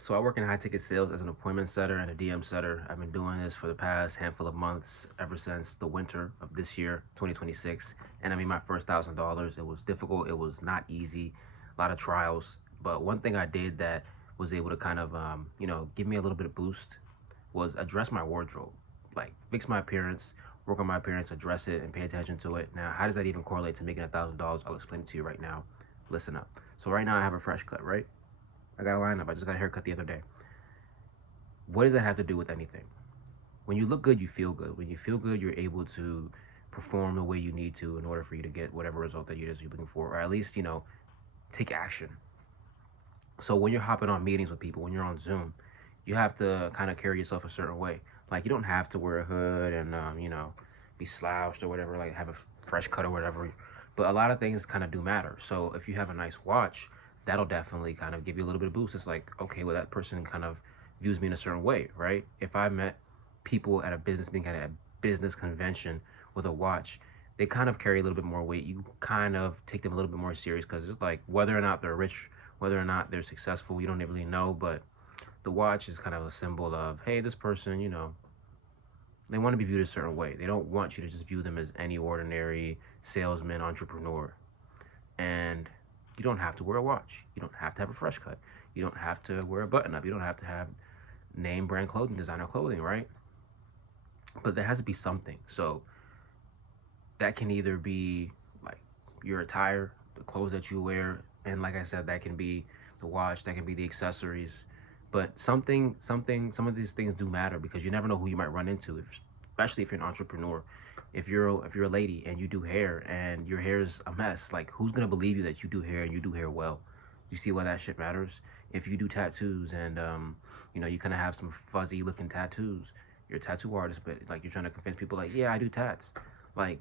So I work in high ticket sales as an appointment setter and a DM setter. I've been doing this for the past handful of months, ever since the winter of this year, 2026. And I made my first $1,000. It was difficult. It was not easy. A lot of trials. But one thing I did that was able to kind of, give me a little bit of boost was address my wardrobe, like fix my appearance, work on my appearance, address it, and pay attention to it. Now, how does that even correlate to making $1,000? I'll explain it to you right now. Listen up. So right now I have a fresh cut, right? I got a lineup. I just got a haircut the other day. What does that have to do with anything? When you look good, you feel good. When you feel good, you're able to perform the way you need to in order for you to get whatever result that you're looking for, or at least, take action. So when you're hopping on meetings with people, when you're on Zoom, you have to kind of carry yourself a certain way. Like, you don't have to wear a hood and, be slouched or whatever, like have a fresh cut or whatever. But a lot of things kind of do matter. So if you have a nice watch, that'll definitely kind of give you a little bit of boost. It's like, okay, well, that person kind of views me in a certain way, right? If I met people at a business meeting, at a business convention with a watch, they kind of carry a little bit more weight. You kind of take them a little bit more serious because it's like whether or not they're rich, whether or not they're successful, you don't really know. But the watch is kind of a symbol of, hey, this person, they want to be viewed a certain way. They don't want you to just view them as any ordinary salesman, entrepreneur. And you don't have to wear a watch. You don't have to have a fresh cut. You don't have to wear a button up. You don't have to have name brand clothing, designer clothing, right? But there has to be something. So that can either be like your attire, the clothes that you wear, and like I said, that can be the watch, that can be the accessories. But some of these things do matter because you never know who you might run into, especially if you're an entrepreneur. If you're a lady and you do hair and your hair is a mess, like who's gonna believe you that you do hair and you do hair well? You see why that shit matters? If you do tattoos and you kind of have some fuzzy looking tattoos, you're a tattoo artist, but like you're trying to convince people like, yeah, I do tats. Like,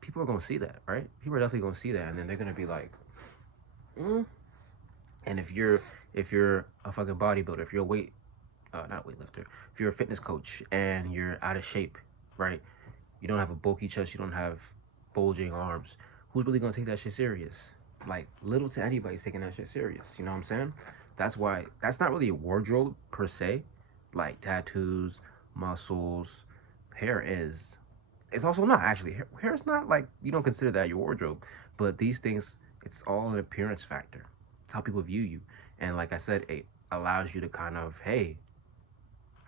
people are gonna see that, right? People are definitely gonna see that, and then they're gonna be like, mm. And if you're a fucking bodybuilder, if you're a not a weightlifter, if you're a fitness coach and you're out of shape, right? You don't have a bulky chest, you don't have bulging arms. Who's really gonna take that shit serious? Like, little to anybody's taking that shit serious. You know what I'm saying? That's why that's not really a wardrobe per se. Like tattoos, muscles, hair is. It's also not actually. Hair is not like, you don't consider that your wardrobe, but these things, it's all an appearance factor. It's how people view you, and like I said, it allows you to kind of, hey,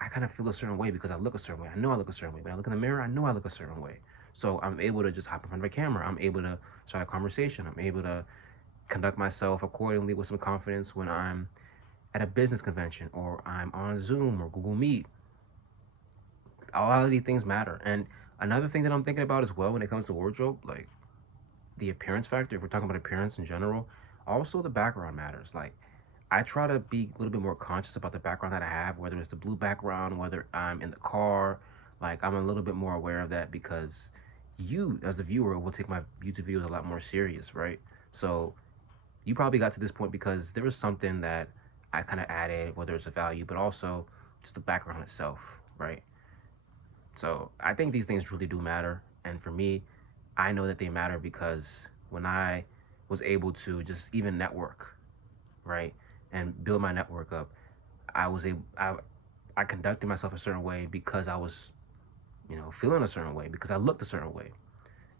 I kind of feel a certain way because I look a certain way. I know I look a certain way. When I look in the mirror, I know I look a certain way. So I'm able to just hop in front of a camera. I'm able to start a conversation. I'm able to conduct myself accordingly with some confidence when I'm at a business convention or I'm on Zoom or Google Meet. A lot of these things matter. And another thing that I'm thinking about as well when it comes to wardrobe, like the appearance factor, if we're talking about appearance in general, also the background matters. Like, I try to be a little bit more conscious about the background that I have, whether it's the blue background, whether I'm in the car. Like, I'm a little bit more aware of that because you, as the viewer, will take my YouTube videos a lot more serious, right? So you probably got to this point because there was something that I kind of added, whether it's a value, but also just the background itself, right? So I think these things really do matter. And for me, I know that they matter because when I was able to just even network, right, and build my network up, I conducted myself a certain way because I was, feeling a certain way, because I looked a certain way.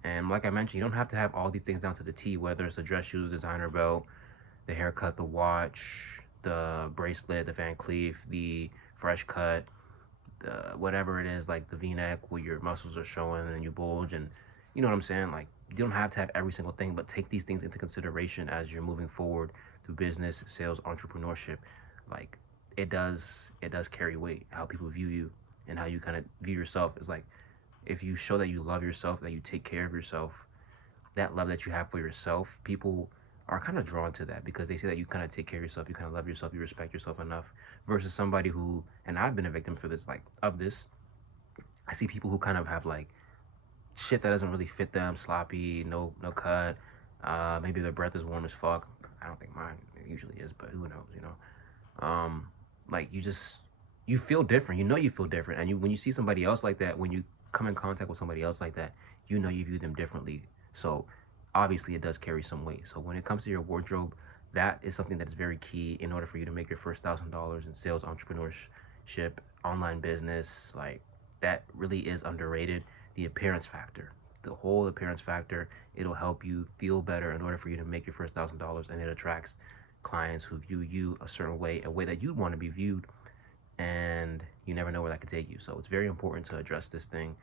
And like I mentioned, you don't have to have all these things down to the T, whether it's the dress shoes, designer belt, the haircut, the watch, the bracelet, the Van Cleef, the fresh cut, the whatever it is, like the V-neck where your muscles are showing and you bulge, and you know what I'm saying? Like, you don't have to have every single thing, but take these things into consideration as you're moving forward through business, sales, entrepreneurship. Like, it does carry weight how people view you and how you kind of view yourself. Is like, if you show that you love yourself, that you take care of yourself, that love that you have for yourself, people are kind of drawn to that because they see that you kind of take care of yourself, you kind of love yourself, you respect yourself enough, versus somebody who, and I've been a victim for this, like, of this. I see people who kind of have like shit that doesn't really fit them, sloppy, no cut. Maybe their breath is warm as fuck. I don't think mine usually is, but who knows, like, you feel different. You feel different, and when you see somebody else like that, when you come in contact with somebody else like that, you view them differently. So obviously it does carry some weight. So when it comes to your wardrobe, That is something that is very key in order for you to make your first $1,000 in sales entrepreneurship, online business. Like, that really is underrated. The appearance factor, the whole appearance factor, it'll help you feel better in order for you to make your first $1,000, and it attracts clients who view you a certain way, a way that you'd want to be viewed, and you never know where that could take you. So it's very important to address this thing.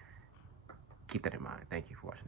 Keep that in mind. Thank you for watching.